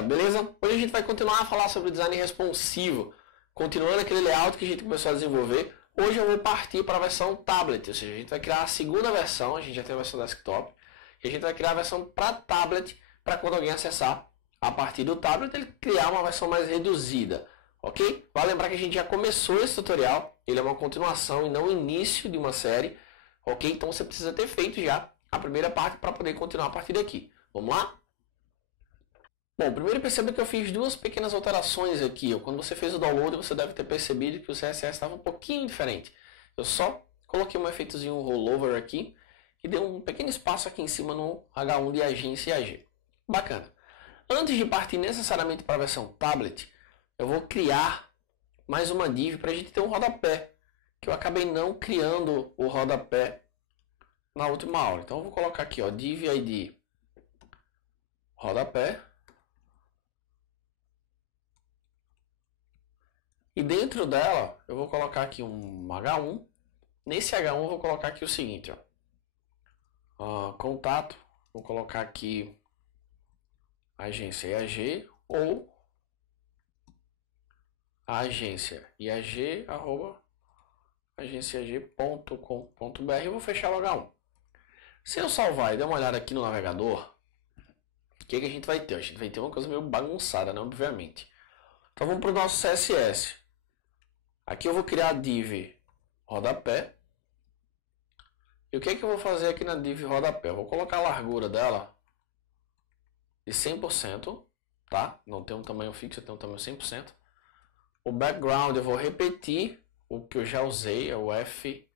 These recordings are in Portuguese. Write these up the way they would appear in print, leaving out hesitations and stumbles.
galera, beleza? Hoje a gente vai continuar a falar sobre design responsivo, continuando aquele layout que a gente começou a desenvolver. Hoje eu vou partir para a versão tablet, ou seja, a gente vai criar a segunda versão, a gente já tem a versão desktop, e a gente vai criar a versão para tablet, para quando alguém acessar a partir do tablet, ele criar uma versão mais reduzida, ok? Vale lembrar que a gente já começou esse tutorial, ele é uma continuação e não o início de uma série, ok? Então você precisa ter feito já a primeira parte para poder continuar a partir daqui. Vamos lá? Bom, primeiro perceba que eu fiz duas pequenas alterações aqui. Quando você fez o download, você deve ter percebido que o CSS estava um pouquinho diferente. Eu só coloquei um efeitozinho rollover aqui e dei um pequeno espaço aqui em cima no H1 de agência AG. Bacana. Antes de partir necessariamente para a versão tablet, eu vou criar mais uma div para a gente ter um rodapé, que eu acabei não criando o rodapé na última aula. Então eu vou colocar aqui, ó, div id rodapé. E dentro dela, eu vou colocar aqui um H1. Nesse H1 eu vou colocar aqui o seguinte, ó. Contato, vou colocar aqui agência IAG ou agência IAG, agenciag.com.br. Eu vou fechar o H1. Se eu salvar e der uma olhada aqui no navegador, o que a gente vai ter? A gente vai ter uma coisa meio bagunçada, né? Obviamente. Então vamos para o nosso CSS. Aqui eu vou criar a div rodapé. E o que eu vou fazer aqui na div rodapé? Eu vou colocar a largura dela de 100%, tá? Não tem um tamanho fixo, tem um tamanho 100%. O background eu vou repetir o que eu já usei, é o F60,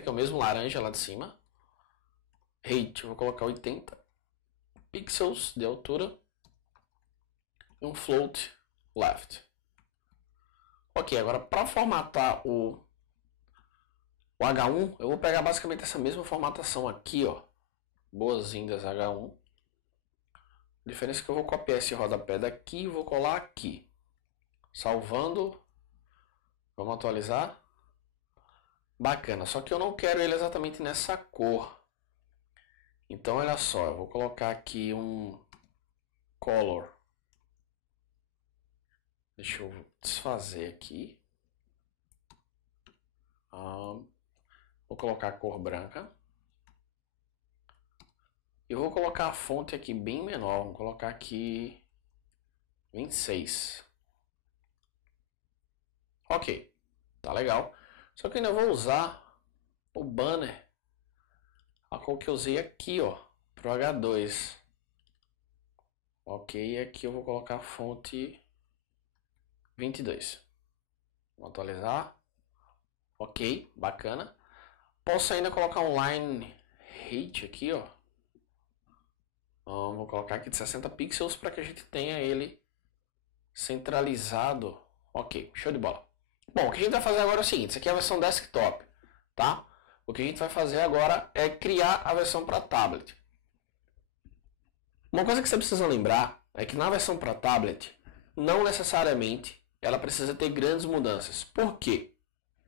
que é o mesmo laranja lá de cima. Height, eu vou colocar 80 pixels de altura. E um float left. Ok, agora para formatar o H1, eu vou pegar basicamente essa mesma formatação aqui, ó. Boas-vindas H1. A diferença é que eu vou copiar esse rodapé daqui e vou colar aqui. Salvando. Vamos atualizar. Bacana, só que eu não quero ele exatamente nessa cor. Então olha só, eu vou colocar aqui um color. Deixa eu desfazer aqui. Vou colocar a cor branca. E vou colocar a fonte aqui bem menor. Vou colocar aqui 26. Ok, tá legal. Só que eu ainda vou usar o banner, a cor que eu usei aqui, ó, pro H2. Ok, aqui eu vou colocar a fonte 22. Vou atualizar. Ok, bacana. Posso ainda colocar um line height aqui, ó. Vou colocar aqui de 60 pixels para que a gente tenha ele centralizado. Ok, show de bola. Bom, o que a gente vai fazer agora é o seguinte. Isso aqui é a versão desktop, tá? O que a gente vai fazer agora é criar a versão para tablet. Uma coisa que você precisa lembrar é que na versão para tablet, não necessariamente ela precisa ter grandes mudanças. Por quê?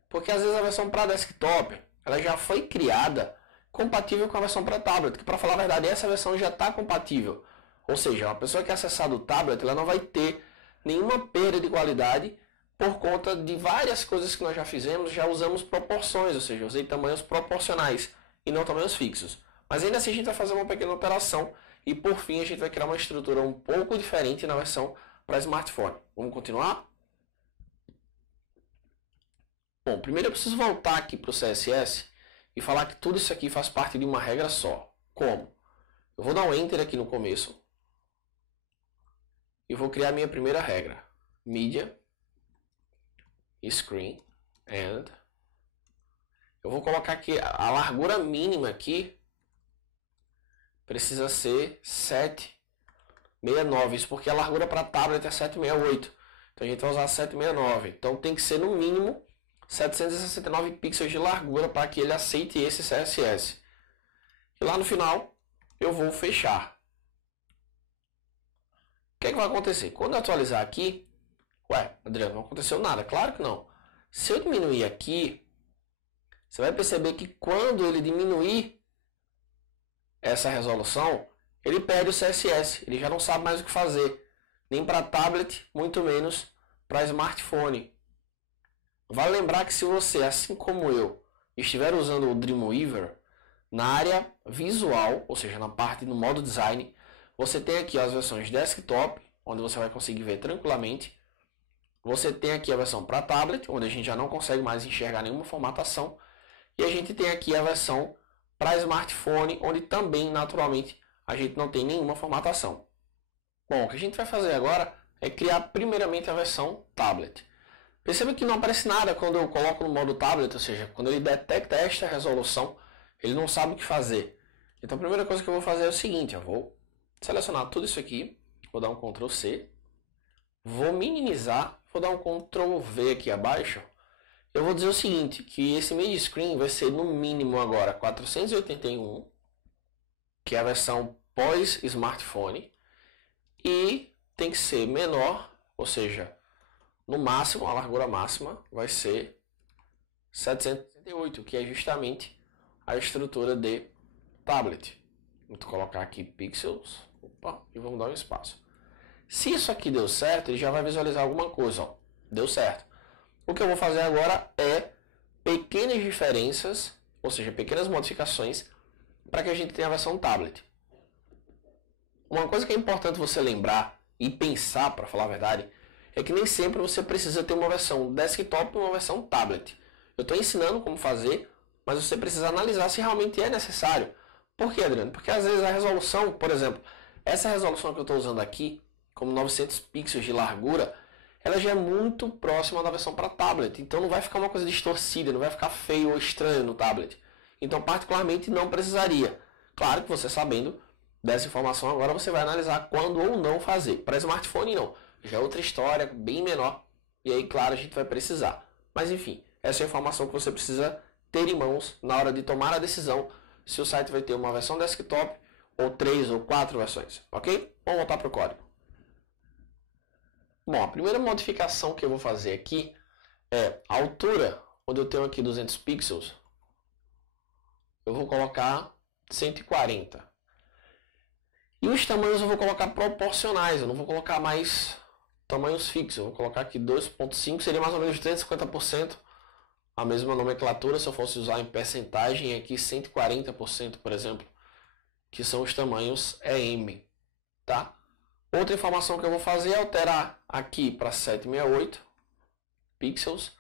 Porque às vezes a versão para desktop ela já foi criada compatível com a versão para tablet, que para falar a verdade essa versão já está compatível. Ou seja, uma pessoa que acessar do tablet ela não vai ter nenhuma perda de qualidade por conta de várias coisas que nós já fizemos, já usamos proporções, ou seja, usei tamanhos proporcionais e não tamanhos fixos. Mas ainda assim a gente vai fazer uma pequena alteração e por fim a gente vai criar uma estrutura um pouco diferente na versão para smartphone. Vamos continuar? Bom, primeiro eu preciso voltar aqui para o CSS e falar que tudo isso aqui faz parte de uma regra só. Como? Eu vou dar um Enter aqui no começo e vou criar a minha primeira regra. Media, Screen, and eu vou colocar aqui a largura mínima aqui precisa ser 769. Isso porque a largura para tablet é 768. Então a gente vai usar 769. Então tem que ser no mínimo 769 pixels de largura para que ele aceite esse CSS. E lá no final eu vou fechar. O que vai acontecer? Quando eu atualizar aqui, ué, Adriano, não aconteceu nada. Claro que não. Se eu diminuir aqui, você vai perceber que quando ele diminuir essa resolução, ele perde o CSS, ele já não sabe mais o que fazer, nem para tablet, muito menos para smartphone. Vale lembrar que se você, assim como eu, estiver usando o Dreamweaver, na área visual, ou seja, na parte do modo design, você tem aqui as versões desktop, onde você vai conseguir ver tranquilamente. Você tem aqui a versão para tablet, onde a gente já não consegue mais enxergar nenhuma formatação. E a gente tem aqui a versão para smartphone, onde também, naturalmente, a gente não tem nenhuma formatação. Bom, o que a gente vai fazer agora é criar primeiramente a versão tablet. Perceba que não aparece nada quando eu coloco no modo tablet, ou seja, quando ele detecta esta resolução, ele não sabe o que fazer. Então a primeira coisa que eu vou fazer é o seguinte, eu vou selecionar tudo isso aqui, vou dar um Ctrl C, vou minimizar, vou dar um Ctrl V aqui abaixo. Eu vou dizer o seguinte, que esse mid screen vai ser no mínimo agora 481, que é a versão pós-smartphone, e tem que ser menor, ou seja, no máximo, a largura máxima vai ser 768, que é justamente a estrutura de tablet. Vou colocar aqui pixels, opa, e vamos dar um espaço. Se isso aqui deu certo, ele já vai visualizar alguma coisa, ó, deu certo. O que eu vou fazer agora é pequenas diferenças, ou seja, pequenas modificações, para que a gente tenha a versão tablet. Uma coisa que é importante você lembrar e pensar, para falar a verdade, é que nem sempre você precisa ter uma versão desktop e uma versão tablet. Eu estou ensinando como fazer, mas você precisa analisar se realmente é necessário. Por quê, Adriano? Porque às vezes a resolução, por exemplo, essa resolução que eu estou usando aqui, como 900 pixels de largura, ela já é muito próxima da versão para tablet. Então não vai ficar uma coisa distorcida, não vai ficar feio ou estranho no tablet. Então particularmente não precisaria. Claro que você sabendo dessa informação agora você vai analisar quando ou não fazer. Para smartphone não. Já é outra história, bem menor. E aí, claro, a gente vai precisar. Mas enfim, essa é a informação que você precisa ter em mãos na hora de tomar a decisão se o site vai ter uma versão desktop ou 3 ou 4 versões. Ok? Vamos voltar para o código. Bom, a primeira modificação que eu vou fazer aqui é a altura, onde eu tenho aqui 200 pixels, eu vou colocar 140. E os tamanhos eu vou colocar proporcionais, eu não vou colocar mais tamanhos fixos. Eu vou colocar aqui 2.5, seria mais ou menos 350%. A mesma nomenclatura se eu fosse usar em percentagem, aqui 140%, por exemplo, que são os tamanhos EM, tá? Outra informação que eu vou fazer é alterar aqui para 768 pixels.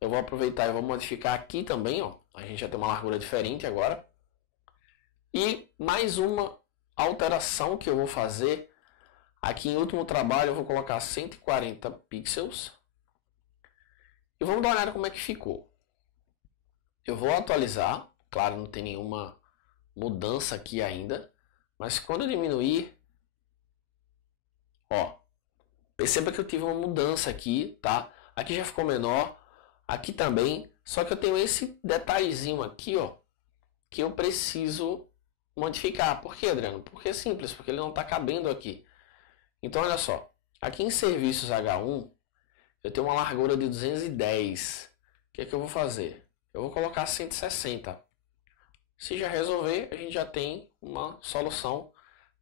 Eu vou aproveitar e vou modificar aqui também, ó. A gente já tem uma largura diferente agora. E mais uma alteração que eu vou fazer aqui em último trabalho, eu vou colocar 140 pixels. E vamos dar uma olhada como é que ficou. Eu vou atualizar, claro, não tem nenhuma mudança aqui ainda, mas quando eu diminuir, ó, perceba que eu tive uma mudança aqui, tá? Aqui já ficou menor, aqui também, só que eu tenho esse detalhezinho aqui, ó, que eu preciso modificar. Por quê, Adriano? Porque é simples, porque ele não está cabendo aqui. Então, olha só, aqui em serviços H1, eu tenho uma largura de 210. O que é que eu vou fazer? Eu vou colocar 160. Se já resolver, a gente já tem uma solução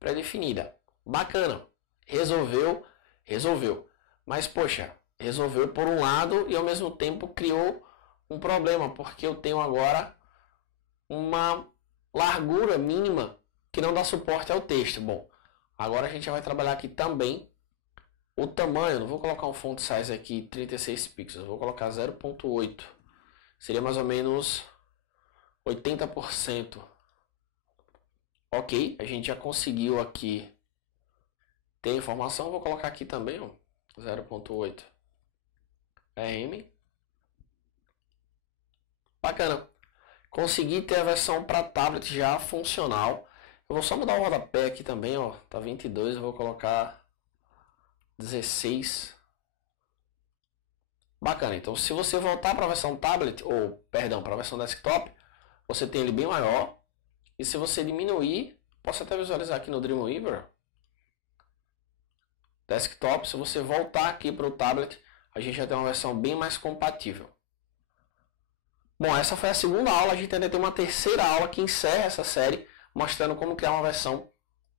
pré-definida. Bacana. Resolveu, resolveu. Mas, poxa, resolveu por um lado e ao mesmo tempo criou um problema, porque eu tenho agora uma largura mínima que não dá suporte ao texto. Bom, agora a gente já vai trabalhar aqui também o tamanho. Não vou colocar um font size aqui 36 pixels, vou colocar 0.8. Seria mais ou menos 80%. Ok, a gente já conseguiu aqui ter informação. Vou colocar aqui também, ó, 0.8 EM. Bacana. Consegui ter a versão para tablet já funcional. Eu vou só mudar o rodapé aqui também, ó. Tá 22, eu vou colocar 16. Bacana. Então, se você voltar para a versão tablet, ou, perdão, para a versão desktop, você tem ele bem maior. E se você diminuir, posso até visualizar aqui no Dreamweaver. Desktop, se você voltar aqui para o tablet, a gente já tem uma versão bem mais compatível. Bom, essa foi a segunda aula, a gente ainda tem uma terceira aula que encerra essa série, mostrando como criar uma versão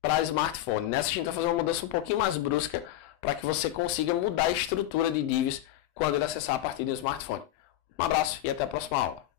para smartphone. Nessa a gente vai fazer uma mudança um pouquinho mais brusca para que você consiga mudar a estrutura de divs quando ele acessar a partir do smartphone. Um abraço e até a próxima aula.